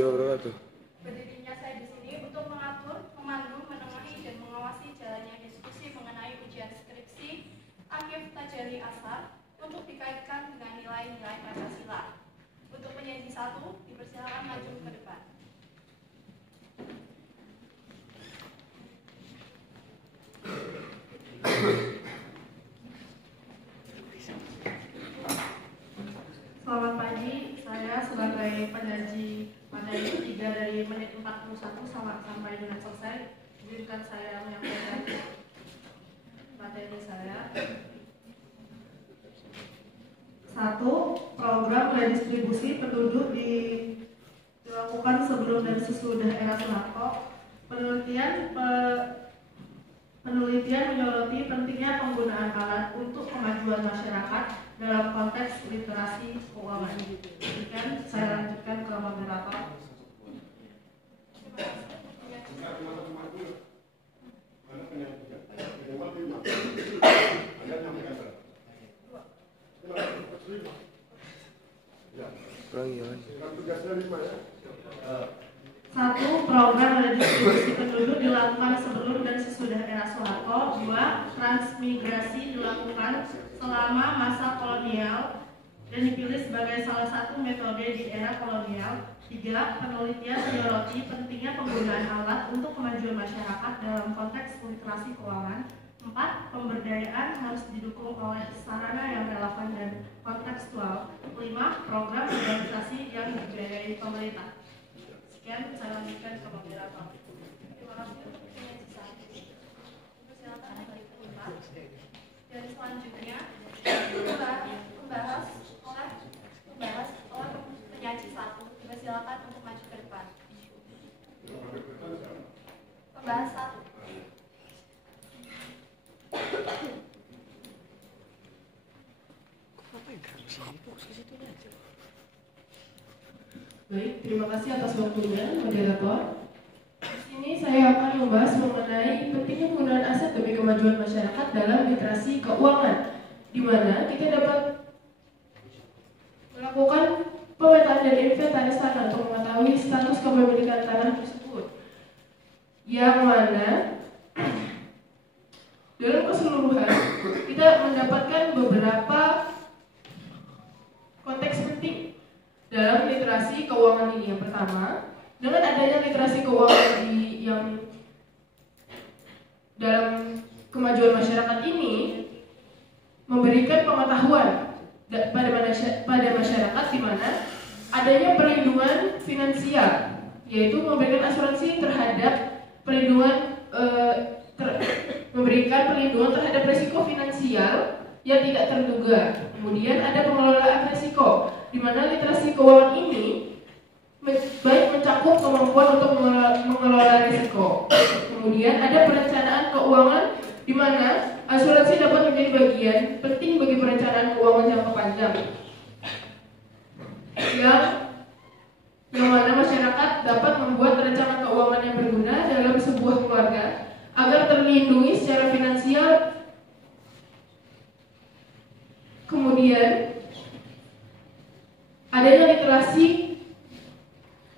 warahmatullahi wabarakatuh. Berdirinya saya di sini untuk mengatur, memandu, menemani, dan mengawasi jalannya diskusi mengenai ujian skripsi akhir Tajali Asar untuk dikaitkan dengan nilai-nilai Pancasila. Untuk penyaji 1, dipersilakan maju ke depan. Selamat pagi, saya sebagai penyaji materi 3 dari menit 41 sampai dengan selesai. Izinkan saya menyampaikan materi saya. 1. Program redistribusi penduduk dilakukan sebelum dan sesudah era Soeharto. Penelitian menyoroti pentingnya penggunaan alat untuk kemajuan masyarakat dalam konteks literasi keuangan. Demikian saya lanjutkan ke moderator. Satu, program redistribusi penduduk dilakukan sebelum dan sesudah era Soeharto. 2, transmigrasi dilakukan selama masa kolonial dan dipilih sebagai salah satu metode di era kolonial. 3, penelitian menyoroti pentingnya penggunaan alat untuk kemajuan masyarakat dalam konteks literasi keuangan. 4, pemberdayaan harus didukung oleh sarana yang relevan dan kontekstual. 5, program organisasi yang dibiayai pemerintah. Sekian, saya lanjutkan ke moderator. Terima kasih untuk penyaji 1. Persilakan naik ke 5. Dan selanjutnya membahas oleh penyaji 1. Persilakan untuk maju ke depan. Pembahas 1. Baik, terima kasih atas waktunya, moderator. Di sini saya akan membahas mengenai pentingnya penggunaan aset demi kemajuan masyarakat dalam literasi keuangan, di mana kita dapat melakukan pemetaan dan inventaris tanah untuk mengetahui status kepemilikan tanah tersebut, yang mana dalam keseluruhan kita mendapatkan beberapa konteks penting dalam literasi keuangan ini. Yang pertama, dengan adanya literasi keuangan yang dalam kemajuan masyarakat ini memberikan pengetahuan pada masyarakat di mana adanya perlindungan finansial, yaitu memberikan asuransi terhadap memberikan perlindungan terhadap risiko finansial yang tidak terduga. Kemudian ada pengelolaan risiko, di mana literasi keuangan ini baik mencakup kemampuan untuk mengelola risiko. Kemudian ada perencanaan keuangan, di mana asuransi dapat menjadi bagian penting bagi perencanaan keuangan jangka panjang, yang mana masyarakat dapat membuat rencana keuangan yang berguna dalam sebuah keluarga agar terlindungi secara finansial. Kemudian adanya literasi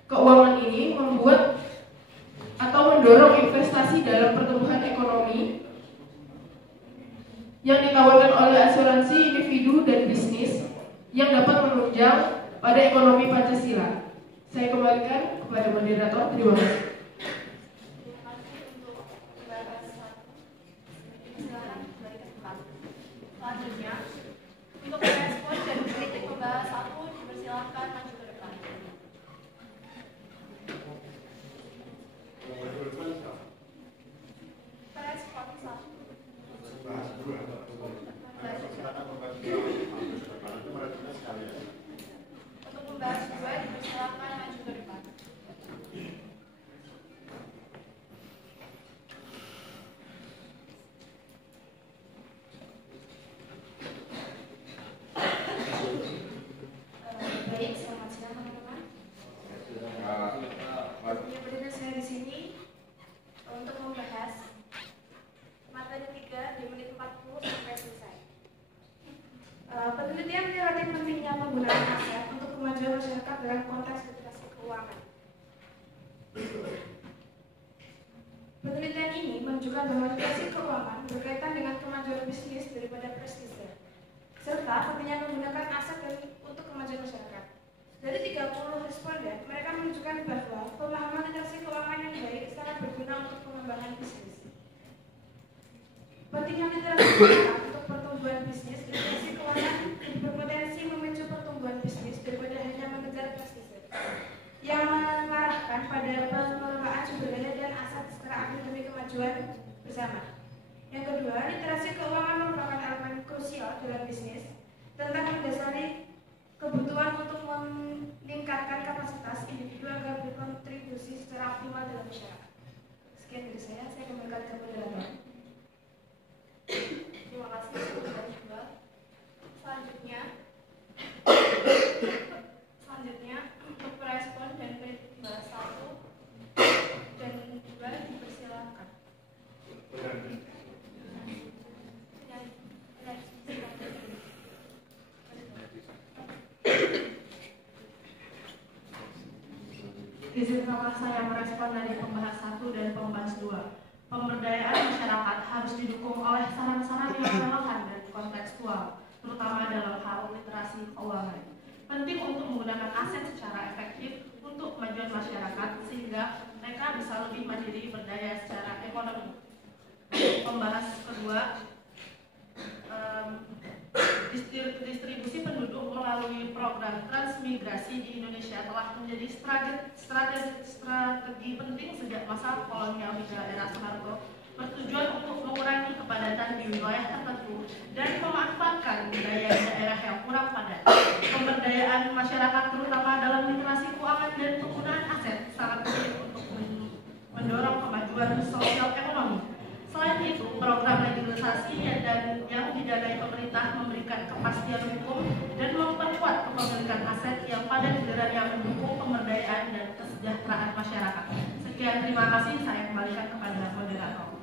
keuangan ini membuat atau mendorong investasi dalam pertumbuhan ekonomi yang ditawarkan oleh asuransi individu dan bisnis yang dapat menunjang pada ekonomi Pancasila. Saya kembalikan kepada moderator. Terima kasih. Selanjutnya, untuk merespon dan kritik pembahas 1, dipersilakan maju ke depan. Merespon 1. Untuk membahas 2, dipersilakan maju ke depan. Baik, selamat siang teman-teman. Berdiri saya di sini untuk membahas materi 3 di menit 40 sampai selesai. Penelitian menyoroti pentingnya penggunaan aset untuk kemajuan masyarakat dalam konteks literasi keuangan. Penelitian ini menunjukkan bahwa literasi keuangan berkaitan dengan kemajuan bisnis daripada prestise, serta pentingnya menggunakan aset untuk kemajuan masyarakat. Dari 30 responden, mereka menunjukkan bahwa pemahaman literasi keuangan yang baik sangat berguna untuk pengembangan bisnis. Pentingnya literasi keuangan untuk pertumbuhan bisnis, literasi keuangan berpotensi memicu pertumbuhan bisnis daripada hanya mengejar prestise, yang mengarahkan pada pengelolaan sumber daya dan aset secara aktif demi kemajuan bersama. Yang kedua, literasi keuangan merupakan elemen krusial dalam bisnis tentang mendasari kebutuhan untuk meningkatkan kapasitas individu agar berkontribusi secara optimal dalam masyarakat. Sekian dari saya kembalikan ke moderator. Terima kasih sudah juga. Selanjutnya untuk respon dan bahas 1 dan 2 dipersilakan. Izinkanlah saya merespon dari pembahas 1 dan pembahas 2. Pemberdayaan masyarakat harus didukung oleh saran-saran yang relevan dan kontekstual, terutama dalam hal literasi keuangan. Penting untuk menggunakan aset secara efektif untuk kemajuan masyarakat sehingga mereka bisa lebih mandiri berdaya secara ekonomi. Pembahas kedua, distribusi penduduk melalui program transmigrasi di Indonesia telah menjadi strategi penting sejak masa kolonial hingga era Soeharto, bertujuan untuk mengurangi kepadatan di wilayah tertentu dan memanfaatkan daerah yang kurang padat. Pemberdayaan masyarakat terutama dalam literasi keuangan dan penggunaan aset sangat penting untuk mendorong kemajuan sosial ekonomi. Selain itu, program legislasi dan yang didanai pemerintah memberikan kepastian hukum dan memperkuat kepemilikan aset yang pada gilirannya mendukung pemberdayaan dan kesejahteraan masyarakat. Sekian, terima kasih. Saya kembalikan kepada moderator.